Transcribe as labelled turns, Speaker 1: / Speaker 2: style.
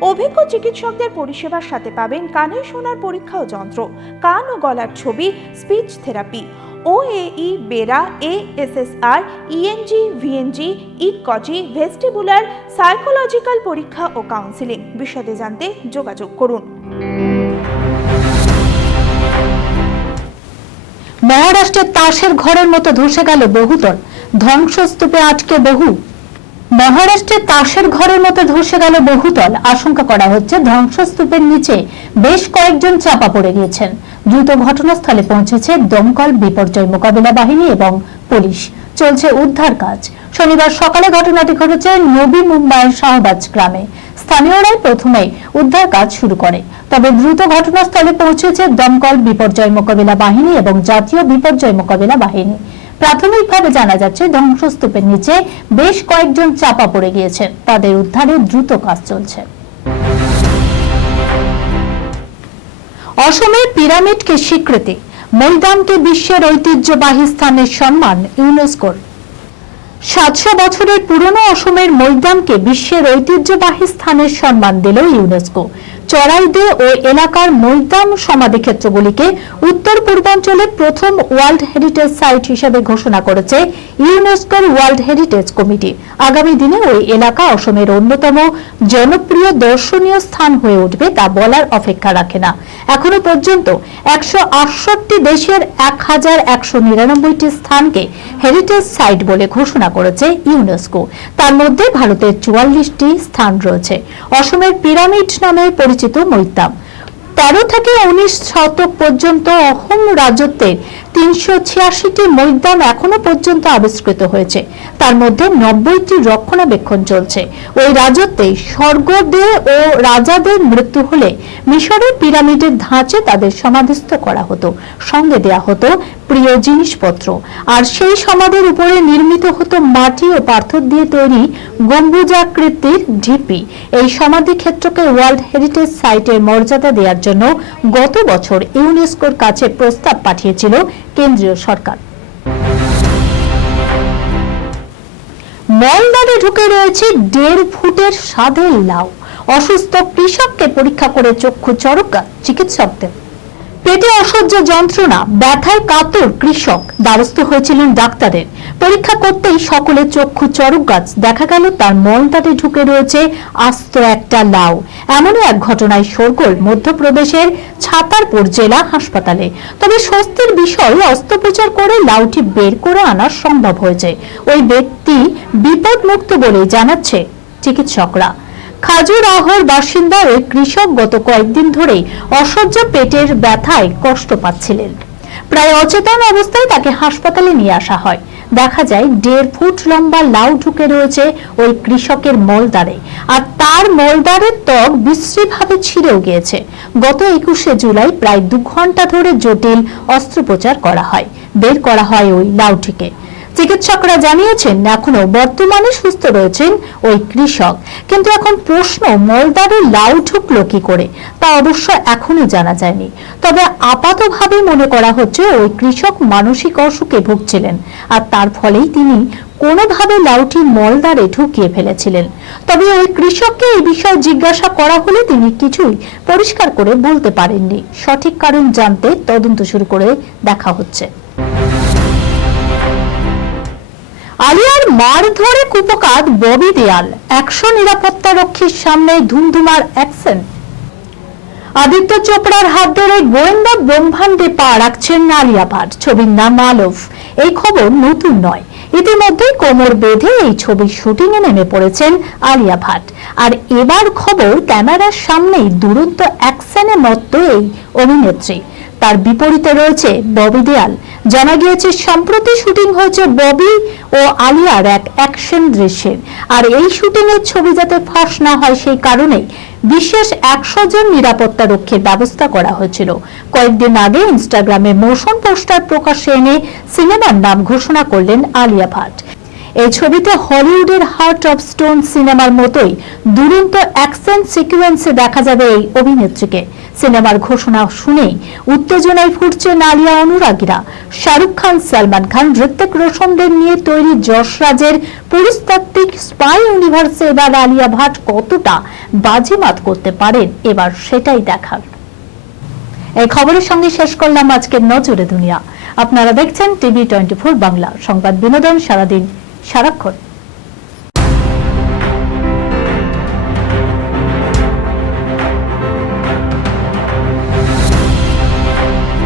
Speaker 1: অভিজ্ঞ চিকিৎসকদের পরিষেবার সাথে পাবেন কানে শোনার পরীক্ষা ও যন্ত্র, কান ও গলার ছবি, speech therapy. OAE BERA ASSR ENG VNG ECOG vestibular psychological পরীক্ষা ও কাউন্সিলিং বিশদে জানতে যোগাযোগ করুন।
Speaker 2: মহারাষ্ট্রের তাসের ঘরের মতো ধসে গেল বহুতল। ধ্বংসস্তূপে আটকে বহু মহারাষ্ট্রের তাসের ঘরের মতো ধসে গেল বহুতল। আশঙ্কা করা হচ্ছে ধ্বংসস্তূপের নিচে বেশ কয়েকজন চাপা পড়ে গিয়েছেন। দ্রুত ঘটনাস্থলে পৌঁছেছে দমকল, বিপর্যয় মোকাবিলা বাহিনী এবং পুলিশ। চলছে উদ্ধার কাজ। শনিবার সকালে ঘটনাটি ঘটেছে নবী মুম্বাইয়ের শাহবাজ গ্রামে। স্থানীয়রাই প্রথমে উদ্ধার কাজ শুরু করে। তবে দ্রুত ঘটনাস্থলে পৌঁছেছে দমকল, বিপর্যয় মোকাবিলা বাহিনী এবং জাতীয় বিপর্যয় মোকাবিলা বাহিনী। প্রাথমিকভাবে জানা যাচ্ছে ধ্বংসস্তূপের নিচে বেশ কয়েকজন চাপা পড়ে গিয়েছে। তাদের উদ্ধারে দ্রুত কাজ চলছে।
Speaker 3: অসমের পিরামিডকে স্বীকৃতি, মৈদানকে বিশ্বের ঐতিহ্যবাহী স্থানের সম্মান, ইউনেস্কোর। সাতশো বছরের পুরনো অসমের মৈদানকে বিশ্বের ঐতিহ্যবাহী স্থানের সম্মান দিল ইউনেস্কো। চড়াইদে ও এলাকার মৈদান সমাধিক্ষেত্রগুলিকে উত্তর পূর্বাঞ্চলের প্রথম ওয়ার্ল্ড হেরিটেজ সাইট হিসেবে ঘোষণা করেছে ইউনেস্কোর ওয়ার্ল্ড হেরিটেজ কমিটি। আগামী দিনে ওই এলাকা অসমের অন্যতম জনপ্রিয় দর্শনীয় স্থান হয়ে উঠবে তা বলার অপেক্ষা রাখে না। এখনও পর্যন্ত একশো আটষট্টি দেশের এক হাজার একশো নিরানব্বইটি স্থানকে হেরিটেজ সাইট বলে ঘোষণা করেছে ইউনেস্কো। তার মধ্যে ভারতের চুয়াল্লিশটি স্থান রয়েছে। অসমের পিরামিড নামে পরিচিত মৈতাম তেরো থেকে উনিশ শতক পর্যন্ত অহোম রাজত্বের তিনশো ছিয়াশিটি মৈদান এখনও পর্যন্ত আবিষ্কৃত হয়েছে। তার মধ্যে নব্বইটি রক্ষণাবেক্ষণ চলছে। ওই রাজত্বে স্বর্গদে ও রাজাদের মৃত্যু হলে মিশরের পিরামিডের ধাঁচে তাদের সমাধিস্থ করা হতো। সঙ্গে দেয়া হতো প্রিয় জিনিসপত্র। আর সেই সমাধির উপরে নির্মিত হতো মাটি ও পাথর দিয়ে তৈরি গম্বুজাকৃতির ঢিপি। এই সমাধি ক্ষেত্রকে ওয়ার্ল্ড হেরিটেজ সাইটের মর্যাদা দেওয়ার জন্য গত বছর ইউনেস্কোর কাছে প্রস্তাব পাঠিয়েছিল কেন্দ্রীয় সরকার।
Speaker 4: মলদারে ঢুকে রয়েছে দেড় ফুটের সাধের লাউ। অসুস্থ কৃষককে পরীক্ষা করে চক্ষু চরকা চিকিৎসকদের। পেটে অসহ্য যন্ত্রণা, ব্যথায় কাতর কৃষক, দ্বারস্থ হয়েছিলেন ডাক্তারের। পরীক্ষা করতেই সকলে চক্ষু চরক গাছ দেখা গেল, তার মলদারে ঢুকে রয়েছে আস্ত একটা লাউ। এমনই এক ঘটনায় শোরগোল মধ্যপ্রদেশের ছাতারপুর জেলা হাসপাতালে। তবে স্বস্তির বিষয়, অস্ত্রোপচার করে লাউটি বের করে আনা সম্ভব হয়েছে। ওই ব্যক্তি বিপদমুক্ত বলে জানাচ্ছে চিকিৎসকরা। খাজুরাহর বাসিন্দা ওই কৃষক গত কয়েকদিন ধরেই অসহ্য পেটের ব্যথায় কষ্ট পাচ্ছিলেন। প্রায় অচেতন অবস্থায় তাকে হাসপাতালে নিয়ে আসা হয়। দেখা যায়, দেড় ফুট লম্বা লাউ ঢুকে রয়েছে ওই কৃষকের মলদারে আর তার মলদারের ত্বক বিশ্রীভাবে ছিঁড়েও গিয়েছে। গত একুশে জুলাই প্রায় দু ঘণ্টা ধরে জটিল অস্ত্রোপচার করা হয়। বের করা হয় ওই লাউটিকে। চিকিৎসকরা জানিয়েছেন এখনও বর্তমানে সুস্থ রয়েছেন ওই কৃষক। কিন্তু এখন প্রশ্ন মলদারে লাউ ঢুকলো কি করে? তা অবশ্য এখনও জানা যায়নি। তবে আপাতভাবে মনে করা হচ্ছে ওই কৃষক মানসিক অসুখে ভুগছিলেন, আর তার ফলেই তিনি কোনোভাবে লাউটি মলদারে ঢুকিয়ে ফেলেছিলেন। তবে ওই কৃষককে এই বিষয়ে জিজ্ঞাসা করা হলে তিনি কিছুই পরিষ্কার করে বলতে পারেননি। সঠিক কারণ জানতে তদন্ত শুরু করে দেখা হচ্ছে।
Speaker 5: আলিয়ার মার ধরে কুপকাত ববি দেয়াল। একশো নিরাপত্তা রক্ষীর সামনে ধুমধুমার অ্যাকশন। আদিত্য চোপড়ার হাত ধরে গোয়েন্দা ব্রহ্মাণ্ডে পা রাখছেন আলিয়া ভাট ছবির নাম আলফ। এই খবর নতুন নয়। ইতিমধ্যেই কোমর বেঁধে এই ছবির শুটিং এ নেমে পড়েছেন আলিয়া ভাট। আর এবার খবর ক্যামেরার সামনেই দুরন্ত অ্যাকশনে মত্ত এই অভিনেত্রী। তার বিপরীতে রয়েছে ববি দেয়াল। জানা গিয়েছে, সম্প্রতি শুটিং হয়েছে ববি ও আলিয়ার এক অ্যাকশন দৃশ্যের। আর এই শুটিং এর ছবি যাতে ফাঁস না হয় সেই কারণে বিশেষ একশো জন নিরাপত্তা রক্ষীর ব্যবস্থা করা হয়েছিল। কয়েকদিন আগে ইনস্টাগ্রামে মোশন পোস্টার প্রকাশ্যে এনে সিনেমার নাম ঘোষণা করলেন আলিয়া ভাট। এই ছবিতে হলিউডের হার্ট অফ স্টোন সিনেমার মতোই দুরন্ত অ্যাকশন সিকোয়েন্সে দেখা যাবে এই অভিনেত্রীকে। সিনেমার ঘোষণা শুনেই উত্তেজনায় ফুটছেন আলিয়া অনুরাগীরা। শাহরুখ খান, সালমান খান ঋত্বিক রোশনদের নিয়ে তৈরি যশরাজের পুরুষতাত্ত্বিক স্পাই ইউনিভার্সে এবার আলিয়া ভাট কতটা বাজিমাত করতে পারেন, এবার সেটাই দেখার।
Speaker 6: এই খবরের সঙ্গে শেষ করলাম আজকের নজরে দুনিয়া। আপনারা দেখছেন টিভি টোয়েন্টি বাংলা। সংবাদ বিনোদন সারাদিন সারাক্ষণ।